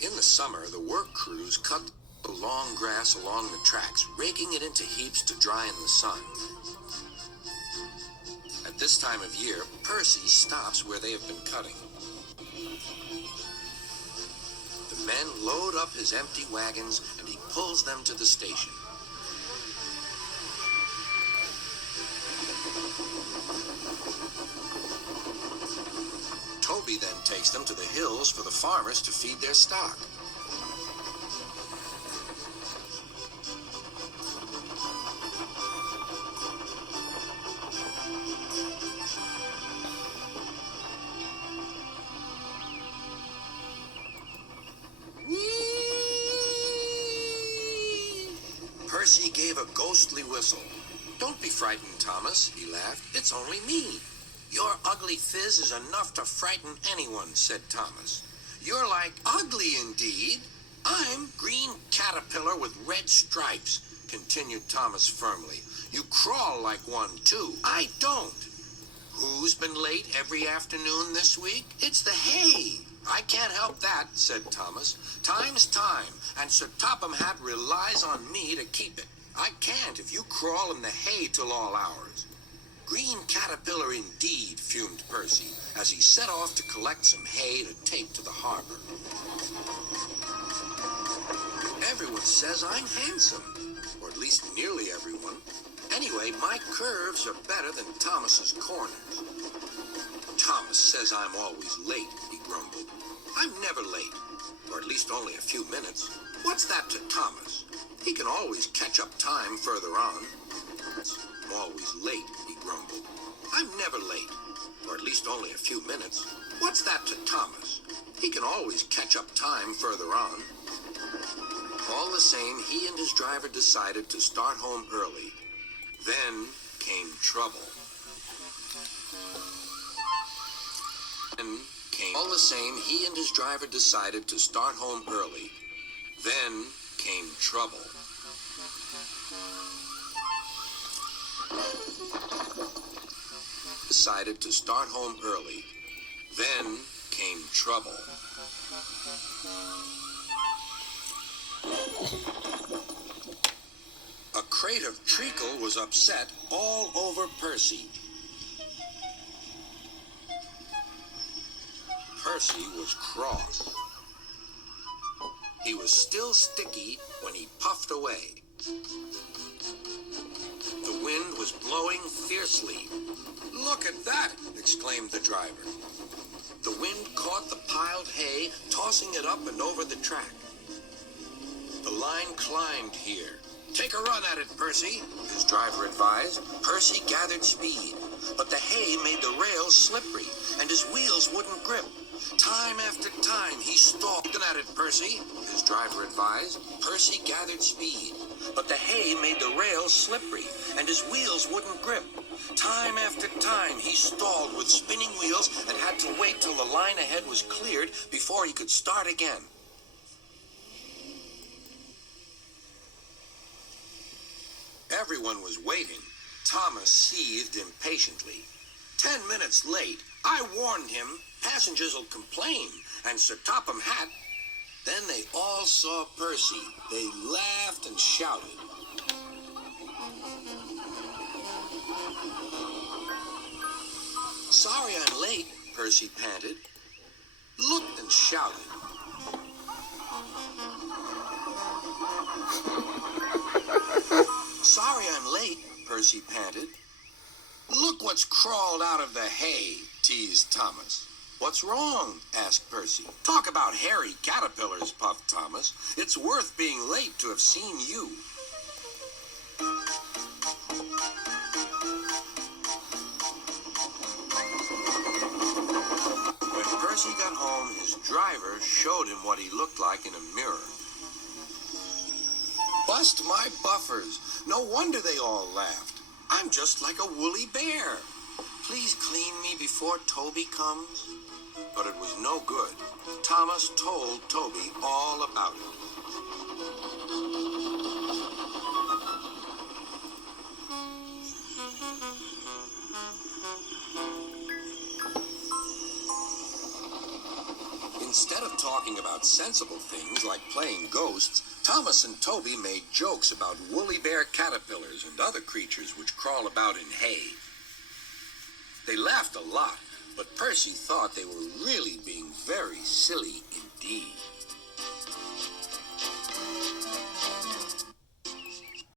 In the summer, the work crews cut the long grass along the tracks, raking it into heaps to dry in the sun. At this time of year, Percy stops where they have been cutting. The men load up his empty wagons and he pulls them to the station. Toby then takes them to the hills for the farmers to feed their stock. Percy gave a ghostly whistle. "Don't be frightened, Thomas," he laughed. "It's only me." "Your ugly phiz is enough to frighten anyone," said Thomas. "You're like ugly indeed." "I'm green caterpillar with red stripes," continued Thomas firmly. "You crawl like one, too. I don't." "Who's been late every afternoon this week?" "It's the hay." "I can't help that," said Thomas. "Time's time, and Sir Topham Hatt relies on me to keep it. I can't if you crawl in the hay till all hours." "Green caterpillar indeed," fumed Percy, as he set off to collect some hay to take to the harbor. "Everyone says I'm handsome, or at least nearly everyone. Anyway, my curves are better than Thomas's corners." "Thomas says I'm always late," he grumbled. "I'm never late, or at least only a few minutes. What's that to Thomas? He can always catch up time further on." "I'm always late," he grumbled. "I'm never late, or at least only a few minutes. What's that to Thomas? He can always catch up time further on." All the same, he and his driver decided to start home early. Then came trouble. All the same, he and his driver decided to start home early. Then came trouble. Decided to start home early. Then came trouble. A crate of treacle was upset all over Percy. Percy was cross. He was still sticky when he puffed away. The wind was blowing fiercely. "Look at that!" exclaimed the driver. The wind caught the piled hay, tossing it up and over the track. The line climbed here. "Take a run at it, Percy," his driver advised. Percy gathered speed, but the hay made the rails slippery, and his wheels wouldn't grip. Time after time, he stalled. "At it, Percy," his driver advised. Percy gathered speed, but the hay made the rails slippery, and his wheels wouldn't grip. Time after time, he stalled with spinning wheels and had to wait till the line ahead was cleared before he could start again. Everyone was waiting. Thomas seethed impatiently. 10 minutes late. I warned him. Passengers will complain. And Sir Topham Hatt. Then they all saw Percy. They laughed and shouted. "Sorry I'm late," Percy panted. Looked and shouted. "Sorry I'm late," Percy panted. "Look what's crawled out of the hay," teased Thomas. "What's wrong?" asked Percy. "Talk about hairy caterpillars," puffed Thomas. "It's worth being late to have seen you." When Percy got home, his driver showed him what he looked like in a mirror. "Bust my buffers. No wonder they all laughed. I'm just like a woolly bear. Please clean me before Toby comes." But it was no good. Thomas told Toby all about it. In Instead of talking about sensible things like playing ghosts, Thomas and Toby made jokes about woolly bear caterpillars and other creatures which crawl about in hay. They laughed a lot, but Percy thought they were really being very silly indeed.